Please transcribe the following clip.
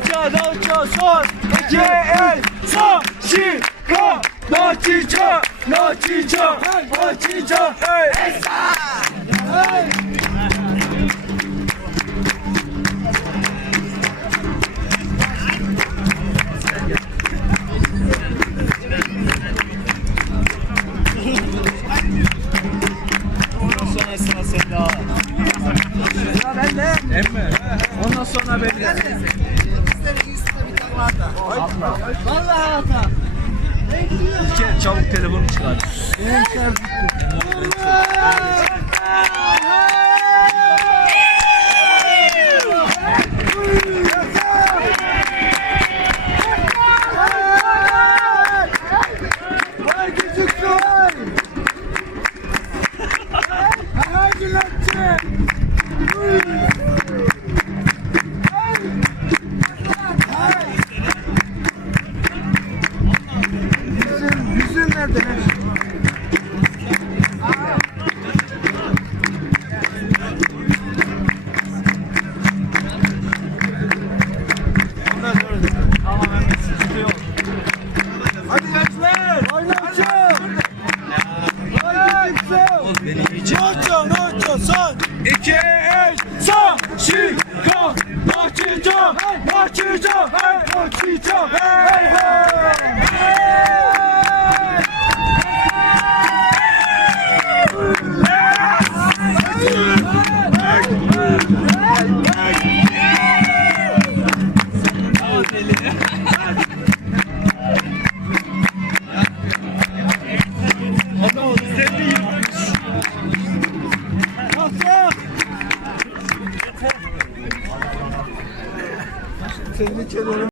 Nohço, Nohço, son, iki, el, son, şi, ko, Nohçiço, Nohçiço, Nohçiço, hey, hey. Ondan sonra ben de. Vallahi hata. İlker çabuk telefonu çıkar. Vay Gücüksu vay. Hay Gücüksu. Yüzün nerede lan? Ondan sonra tamam hemen sıkıyor. Hadi gençler! Oynayacağım! Nohço, Nohço, son! İki, üç, son! Şi, ko, Nohçiço, Nohçiço, hey, Nohçiço, hey, hey! Seni çeliyorum.